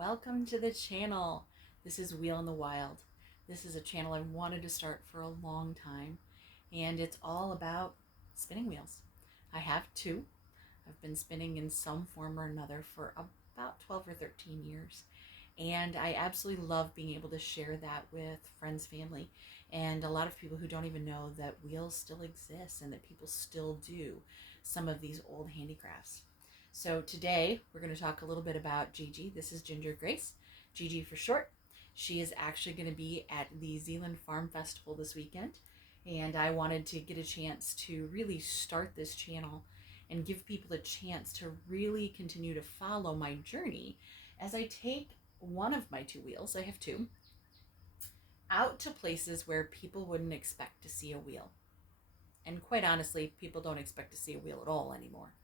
Welcome to the channel. This is Wheel in the Wild. This is a channel I wanted to start for a long time, and it's all about spinning wheels. I have two. I've been spinning in some form or another for about 12 or 13 years, and I absolutely love being able to share that with friends, family, and a lot of people who don't even know that wheels still exist and that people still do some of these old handicrafts. So today we're going to talk a little bit about Gigi. This is Ginger Grace, Gigi for short. She is actually going to be at the Zealand Farm Festival this weekend, and I wanted to get a chance to really start this channel and give people a chance to really continue to follow my journey as I take one of my two wheels, I have two, out to places where people wouldn't expect to see a wheel. And quite honestly, people don't expect to see a wheel at all anymore.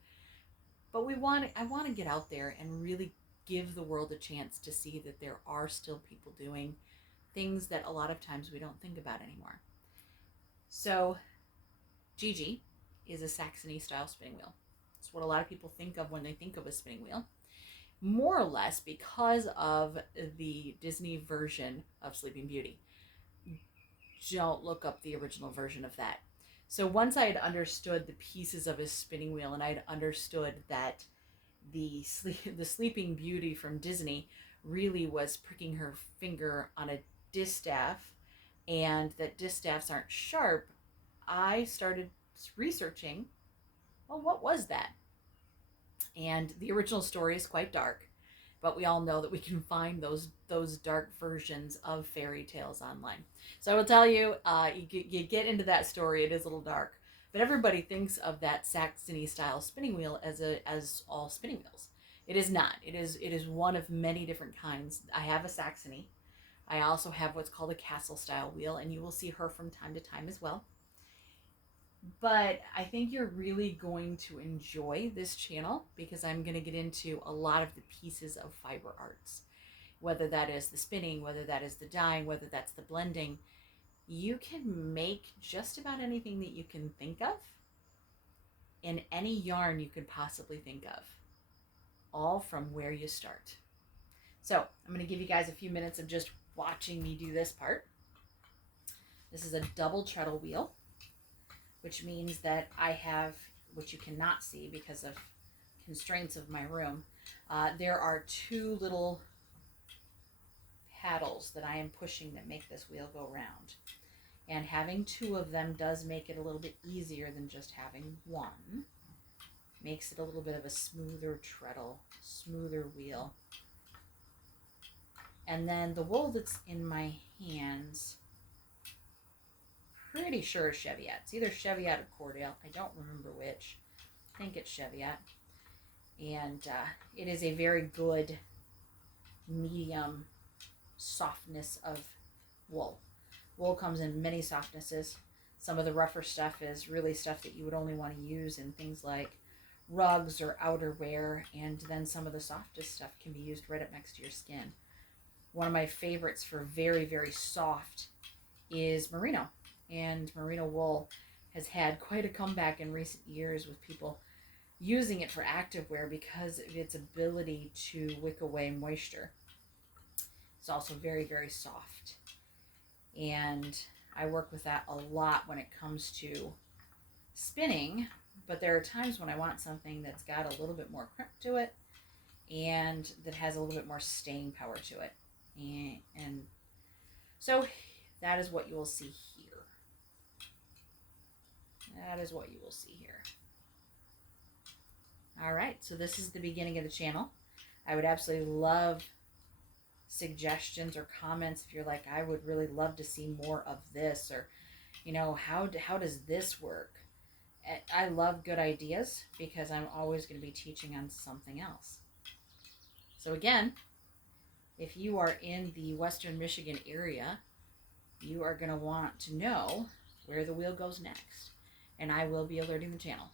But I want to get out there and really give the world a chance to see that there are still people doing things that a lot of times we don't think about anymore. So Gigi is a Saxony style spinning wheel. It's what a lot of people think of when they think of a spinning wheel, more or less because of the Disney version of Sleeping Beauty. Don't look up the original version of that. So once I had understood the pieces of his spinning wheel, and I had understood that the Sleeping Beauty from Disney really was pricking her finger on a distaff, and that distaffs aren't sharp, I started researching, well, what was that? And the original story is quite dark, but we all know that we can find those dark versions of fairy tales online. So I will tell you, you get into that story, it is a little dark. But everybody thinks of that Saxony style spinning wheel as all spinning wheels. It is not. It is one of many different kinds. I have a Saxony. I also have what's called a castle style wheel, and you will see her from time to time as well. But I think you're really going to enjoy this channel because I'm going to get into a lot of the pieces of fiber arts, whether that is the spinning, whether that is the dyeing, whether that's the blending. You can make just about anything that you can think of in any yarn you could possibly think of, all from where you start. So I'm going to give you guys a few minutes of just watching me do this part. This is a double treadle wheel, which means that I have, which you cannot see because of constraints of my room, there are two little paddles that I am pushing that make this wheel go round. And having two of them does make it a little bit easier than just having one. Makes it a little bit of a smoother treadle, smoother wheel. And then the wool that's in my hands, pretty sure is Cheviot. It's either Cheviot or Cordale. I don't remember which. I think it's Cheviot. And it is a very good medium softness of wool. Wool comes in many softnesses. Some of the rougher stuff is really stuff that you would only want to use in things like rugs or outerwear, and then some of the softest stuff can be used right up next to your skin. One of my favorites for very, very soft is merino, and merino wool has had quite a comeback in recent years with people using it for activewear because of its ability to wick away moisture. It's also very, very soft, and I work with that a lot when it comes to spinning, but there are times when I want something that's got a little bit more crimp to it and that has a little bit more staying power to it. And so that is what you will see here. That is what you will see here. All right, so this is the beginning of the channel. I would absolutely love suggestions or comments if you're like, I would really love to see more of this, or how does this work? I love good ideas because I'm always going to be teaching on something else. So again, if you are in the Western Michigan area, you are going to want to know where the wheel goes next, and I will be alerting the channel.